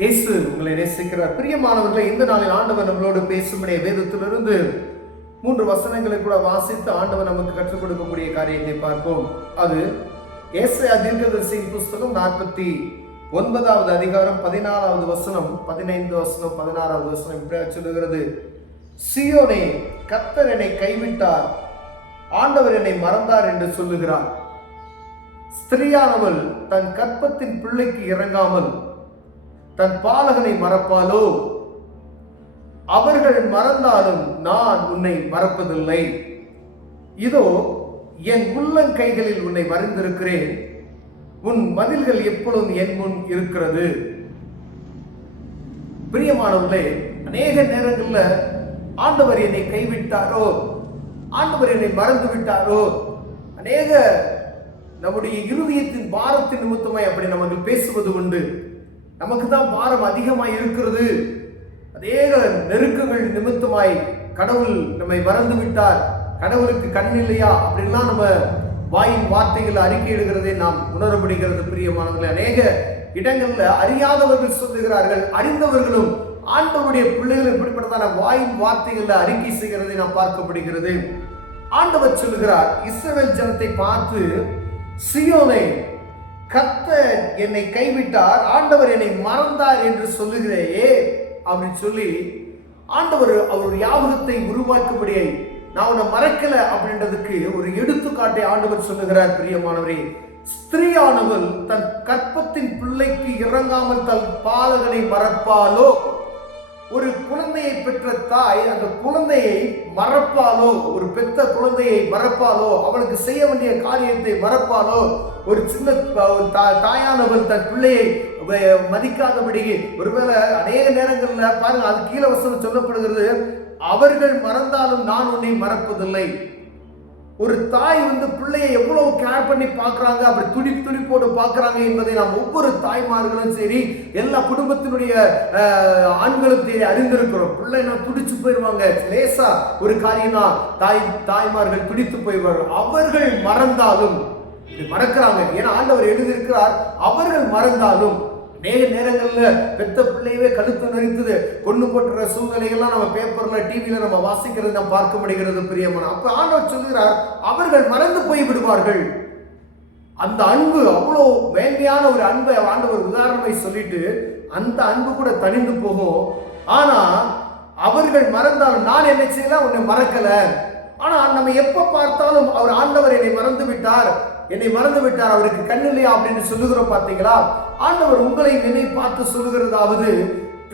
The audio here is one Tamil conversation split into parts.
இயேசு உங்களை நேசிக்கிறார். பிரியமானவர்களை, இந்த நாளில் ஆண்டவர் நம்மளோடு பேசும்படிய வேதத்திலிருந்து 3 வசனங்களை கூட வாசித்து ஆண்டவர் நமக்கு கற்றுக் கொடுக்கக்கூடிய காரியத்தை பார்ப்போம். அது ஏசாயா தீர்க்கதரிசியின் புஸ்தகம் 49வது அதிகாரம் 14வது வசனம், 15 வசனம், 16வது வசனம் இப்படியா சொல்லுகிறது: சீயோனே, கர்த்தர் என்னை கைவிட்டார், ஆண்டவர் என்னை மறந்தார் என்று சொல்லுகிறார். ஸ்திரீயானவள் தன் கற்பத்தின் பிள்ளைக்கு இறங்காமல் தன் பாலகனை மறப்பாலோ? அவர்கள் மறந்தாலும் நான் உன்னை மறப்பதில்லை. இதோ என் உள்ளங்கைகளில் உன்னை வரைந்திருக்கிறேன், உன் மதில்கள் எப்பொழுதும் என் முன் இருக்கிறது. பிரியமானவர்களே, அநேக நேரங்களில் ஆண்டவர் என்னை கைவிட்டாரோ, ஆண்டவர் என்னை மறந்து விட்டாரோ, அநேக நம்முடைய இருதயத்தின் பாரத்தின் நிமித்தமாய் அப்படி நமக்கு பேசுவது உண்டு. நமக்கு தான் பாரம் அதிகமாய் இருக்கிறது, அநேக நெருக்கங்கள் நிமித்தமாய் கடவுள் நம்மை மறந்து விட்டார், கடவுளுக்கு கண் இல்லையா அப்படின்லாம் நம்ம வாயின் வார்த்தைகள் அறிக்கையிடுகிறதை நாம் உணர முடிகிறது. பிரியமானவர்களே, அநேக இடங்கள்ல அறியாதவர்கள் சொல்லுகிறார்கள், அறிந்தவர்களும் ஆண்டவருடைய பிள்ளைகள் எப்படிப்பட்டதான வாயின் வார்த்தைகள்ல அறிக்கை செய்கிறதை நாம் பார்க்கப்படுகிறது. ஆண்டவர் சொல்லுகிறார், இஸ்ரவேல் ஜனத்தை பார்த்து, சீயோனே, கர்த்தர் என்னை கைவிட்டார், ஆண்டவர் என்னை மறந்தார் என்று சொல்லுகிறேயே அப்படின்னு சொல்லி ஆண்டவர் அவர் ஞாபகத்தை உருவாக்கும்படியை நான் உன்னை மறக்கல அப்படின்றதுக்கு ஒரு எடுத்துக்காட்டை ஆண்டவர் சொல்லுகிறார். பிரியமானவரே, ஸ்திரீயானவள் தன் கற்பத்தின் பிள்ளைக்கு இறங்காமல் தன் பாலகனை மறப்பாலோ? ஒரு குழந்தையை பெற்ற தாய் அந்த குழந்தையை மறப்பாலோ? ஒரு பெத்த குழந்தையை மறப்பாலோ? அவளுக்கு செய்ய வேண்டிய காரியத்தை மறப்பாலோ? ஒரு சின்ன தாயானவள் தன் பிள்ளையை மதிக்காதபடி, ஒருவேளை அநேக நேரங்கள்ல பாருங்க, அது கீழே வசனம் சொல்லப்படுகிறது, அவர்கள் மறந்தாலும் நான் உன்னை மறப்பதில்லை. ஒரு தாய் பிள்ளையை எவ்வளவு கேர் பண்ணி பார்க்கறாங்க, அப்படி துடிப்போடு பார்க்கறாங்க என்பதை நாம் ஒவ்வொரு தாய்மார்களும் சரி, எல்லா குடும்பத்தினுடைய ஆண்களும் சரி அறிந்திருக்கிறோம். பிள்ளை நான் துடிச்சு போயிடுவாங்க, லேசா ஒரு காரியம்னா தாய்மார்கள் துடித்து போயிடுவார்கள். அவர்கள் மறந்தாலும் மறக்கிறாங்க. ஏன்னா ஆண்டவர் எழுதியிருக்கிறார், அவர்கள் மறந்தாலும். அநேக நேரங்கள்ல பெத்த பிள்ளையவே கழுத்து நெறித்தது கொண்டு போட்டுற சூழ்நிலைகள்லாம் நம்ம பேப்பர்ல டிவியில நம்ம வாசிக்கிறது நாம் பார்க்க முடிகிறது. பிரியமான, அப்ப ஆண்டவர் சொல்லுகிறார், அவர்கள் மறந்து போய் விடுவார்கள். அந்த அன்பு அவ்வளோ மேன்மையான ஒரு அன்பை ஆண்டவர் உதாரணமை சொல்லிட்டு அந்த அன்பு கூட தணிந்து போகும். ஆனா அவர்கள் மறந்தாலும் நான் என்ன செய்யலாம், உன்னை மறக்கல. ஆனா நம்ம எப்ப பார்த்தாலும் அவர் ஆண்டவர் என்னை மறந்து விட்டார், அவருக்கு கண் இல்லையா அப்படின்னு சொல்லுகிறோம். பார்த்தீங்களா? ஆண்டவர் உங்களை நினை பார்த்து சொல்லுகிறதாவது,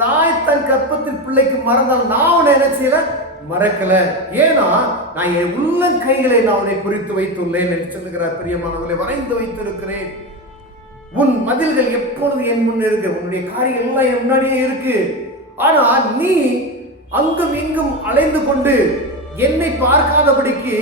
தாய் தன் கற்பத்தின் பிள்ளைக்கு மறந்தால் நான் உன்னை என்ன செய்யல, மறக்கல. ஏன்னா நான் என் உள்ளங்கைகளை நான் உன்னை குறித்து வைத்துள்ளேன் என்று சொல்லுகிறார். பிரியமானவர்களை, வரைந்து வைத்திருக்கிறேன், உன் மதில்கள் எப்பொழுது என் முன் இருக்கு, உன்னுடைய காரியம் எல்லாம் என் முன்னாடியே இருக்கு. ஆனா நீ அங்கும் இங்கும் அலைந்து கொண்டு என்னை பார்க்காதபடிக்கு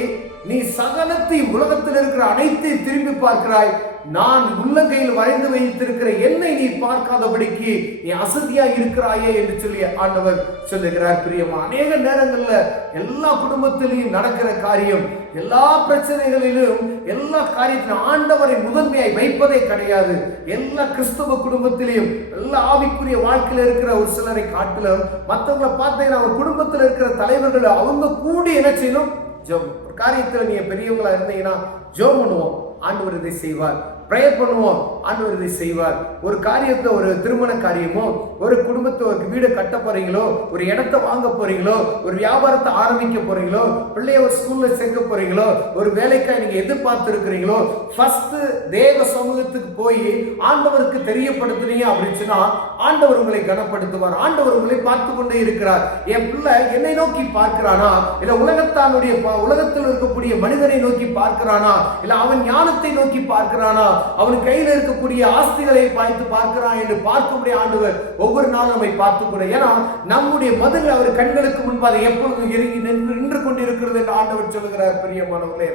நீ சகலத்தை, உலகத்தில் இருக்கிற அனைத்தையும் திரும்பி பார்க்கிறாய். நான் உள்ளங்கையில் வரைந்து வைத்திருக்கிற என்னை நீ பார்க்காதபடிக்கு நீ அசதியா இருக்கிறாயே என்று சொல்லி ஆண்டவர் சொல்லுகிறார். பிரியமா, அநேக நேரங்கள்ல எல்லா குடும்பத்திலையும் நடக்கிற காரியம், எல்லா பிரச்சனைகளிலும், எல்லா காரியத்திலும் ஆண்டவரை முதன்மையாய் வைப்பதே கிடையாது. எல்லா கிறிஸ்தவ குடும்பத்திலையும், எல்லா ஆவிக்குரிய வாழ்க்கையில இருக்கிற ஒரு சிலரை காட்டிலும் மற்றவங்களை பார்த்தீங்கன்னா அவங்க குடும்பத்தில் இருக்கிற தலைவர்கள் அவங்க கூடி என்ன செய்யணும், ஜெபம். ஒரு காரியத்தில் நீங்க பெரியவங்களா இருந்தீங்கன்னா ஜெபம் பண்ணுவோம், ஆண்டவர் இதை செய்வார். பிரேயர் பண்ணுவோம், ஆண்டவர் இதை செய்வார். ஒரு காரியத்தை, ஒரு திருமண காரியமோ, ஒரு குடும்பத்தை, ஒரு வீடு கட்ட போறீங்களோ, ஒரு இடத்தை வாங்க போறீங்களோ, ஒரு வியாபாரத்தை ஆரம்பிக்க போறீங்களோ, பிள்ளைய ஒரு ஸ்கூல்ல சேர்க்க போறீங்களோ, ஒரு வேலைக்காக நீங்க எதிர்பார்த்து இருக்கிறீங்களோ, ஃபர்ஸ்ட் தேவ சமூகத்துக்கு போய் ஆண்டவருக்கு தெரியப்படுத்துறீங்க அப்படின்னு சொன்னா ஆண்டவர் உங்களை கனப்படுத்துவார். ஆண்டவர் உங்களை பார்த்து கொண்டே இருக்கிறார். என் பிள்ளை என்னை நோக்கி பார்க்கிறானா, இல்ல உலகத்தில் இருக்கக்கூடிய மனிதனை நோக்கி பார்க்கிறானா, இல்ல அவன் ஞானத்தை நோக்கி பார்க்கிறானா, அவன் கையில் இருக்கக்கூடிய ஆஸ்திகளை பார்த்து பார்க்கிறான் என்று பார்க்கக்கூடிய ஆண்டவர் ஒவ்வொரு நாளும் நம்மை பார்த்துக்கூட. ஏன்னா நம்முடைய மதில் அவர் கண்களுக்கு முன்பாக எப்பொழுதும் இறங்கி நின்று கொண்டிருக்கிறது என்று ஆண்டவர் சொல்லுகிறார். பிரியமானவர்களே,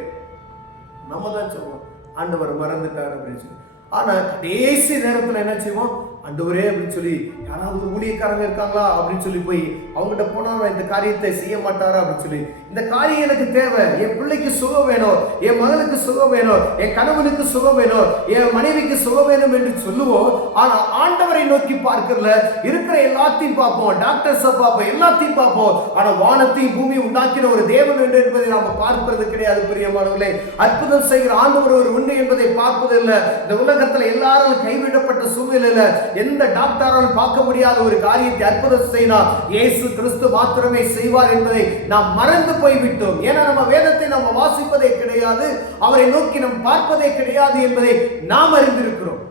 நம்ம தான் சொல்லுவோம் ஆண்டவர் மறந்துட்டார் அப்படின்னு சொல்லி. ஆனா கடைசி நேரத்தில் என்ன செய்வோம், ஆண்டவரே அப்படின்னு சொல்லி யாராவது ஒரு ஊழியக்காரங்க இருக்காங்களா அப்படின்னு சொல்லி போய் அவங்ககிட்ட போனா இந்த காரியத்தை செய்ய மாட்டாரா அப்படின்னு சொல்லி, இந்த காரியம் எனக்கு தேவை, என் பிள்ளைக்கு சுகம் வேணும், என் மகனுக்கு சுகம் வேணும், என் கணவனுக்கு சுகம் வேணும், என் மனைவிக்கு சுகம் வேணும் என்று சொல்லுவோம். ஆனா ஆண்டவரை நோக்கி பார்க்கறல, இருக்கிற எல்லாத்தையும் பார்ப்போம், டாக்டர்ஸை பார்ப்போம், எல்லாத்தையும் பார்ப்போம். ஆனா வானத்தையும் பூமி உண்டாக்கின ஒரு தேவன் என்று என்பதை நாம பார்ப்பது கிடையாது. பிரியமானவர்களே, அற்புதம் செய்கிற ஆண்டவர் ஒரு உண்டு என்பதை பார்ப்பதில்லை. இந்த உலகத்துல எல்லாரும் கைவிடப்பட்ட சூழ்நிலையில எந்த டாக்டராலும் பார்க்க முடியாத ஒரு காரியத்தை அற்புதம் செய்தார் இயேசு கிறிஸ்து மாத்திரமே செய்வார் என்பதை நாம் மறந்து போய்விட்டோம். ஏன்னா நம்ம வேதத்தை நம்ம வாசிப்பதே கிடையாது, அவரை நோக்கி நாம் பார்ப்பதே கிடையாது என்பதை நாம் அறிந்திருக்கிறோம்.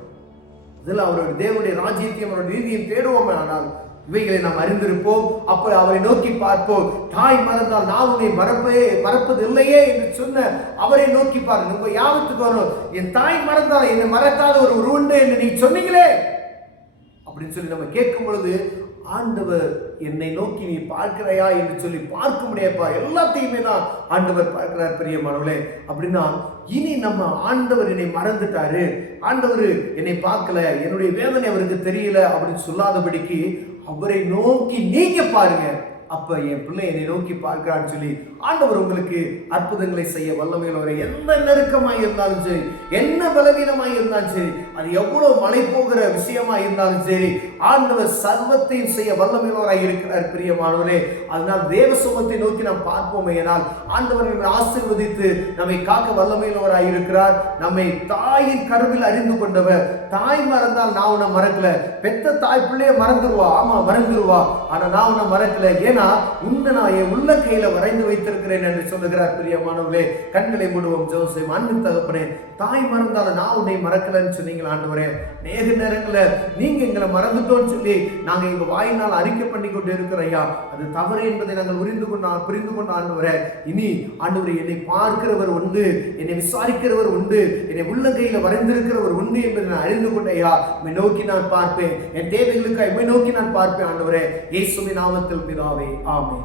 இதில் அவருடைய தேவனுடைய ராஜ்யத்தையும் அவருடைய நீதியையும் தேடுவோம். ஆனால் இவைகளை நாம் அறிந்திருப்போம். அப்ப அவரை நோக்கி பார்ப்போம். தாய் மறந்தால் நான் உன்னை மறப்பது இல்லையே என்று சொன்ன அவரை நோக்கி பாருங்க. உங்க யாவத்துக்கு வரும், என் தாய் மறந்தால் என்னை மறக்காத ஒரு உண்டு என்று நீ சொன்னீங்களே அப்படின்னு சொல்லி நம்ம கேட்கும் பொழுது, ஆண்டவர் என்னை நோக்கி நீ பார்க்கிறாயா என்று சொல்லி பார்க்க முடியாப்பா, எல்லாத்தையுமே தான் ஆண்டவர் பார்க்கிறார். பிரியமானவர்களே, அப்படின்னா இனி நம்ம ஆண்டவர் என்னை மறந்துட்டாரு, ஆண்டவர் என்னை பார்க்கல, என்னுடைய வேதனை அவருக்கு தெரியல அப்படின்னு சொல்லாதபடிக்கு அவரை நோக்கி நீங்க பாருங்க. அப்ப என் பிள்ளை என்னை நோக்கி பார்க்கிறான்னு சொல்லி ஆண்டவர் உங்களுக்கு அற்புதங்களை செய்ய வல்லமையுள்ளவரை. எந்த நெருக்கமாய் இருந்தாலும் சரி, என்ன பலவீனமாய் இருந்தாலும் சரி, அது எவ்வளவு மலை போகிற விஷயமா இருந்தாலும் சரி, ஆண்டவர் சர்வத்தையும் செய்ய வல்லமையுள்ளவராய் இருக்கிறார். பிரியமானவரே, அதனால் தேவ சுகத்தை நோக்கி நாம் பார்ப்போமே, ஆனால் ஆண்டவர் நம்மை ஆசீர்வதித்து நம்மை காக்க வல்லமையுள்ளவராய் இருக்கிறார். நம்மை தாயின் கருவில் அறிந்து கொண்டவர். தாய் மறந்தால் நான் உன்னை மறக்கல, பெத்த தாய் பிள்ளைய மறந்துருவா, ஆமா மறந்துருவா, ஆனா நான் உன்னை மறக்கல, ஏன்னா உன்னை நான் என் உள்ள கையில வரைந்து வைத்திருக்கிறேன் என்று சொல்லுகிறார். பிரியமானவர்களே, கண்களை மூடுவோம், ஜெபம் செய்வோம். அன்பின் தகப்பனே, தாய் மறந்தாலும் நான் உன்னை மறக்கலன்னு சொன்னீங்களா ஆண்டவரே. நேர நேரங்கள நீங்க எங்களை மறந்துட்டோம்னு சொல்லி நாங்க எங்க வாயினால் அறிக்கை பண்ணி கொண்டு இருக்கிறோம் ஐயா. அது தவறு என்பதை நாங்கள் புரிந்து கொண்ட ஆண்டவரே. இனி ஆண்டவரே, என்னை பார்க்கிறவர் உண்டு, என்னை விசாரிக்கிறவர் உண்டு, என்னை உள்ள கையில வரைந்திருக்கிறவர் உண்டு என்பதை நான் அறிந்து கொண்ட ஐயா. உம்மை நோக்கி நான் பார்ப்பேன், என் தேவைகளுக்கு உம்மை நோக்கி நான் பார்ப்பேன் ஆண்டவரே. இயேசுவின் நாமத்தில் பிதாவே, ஆமென்.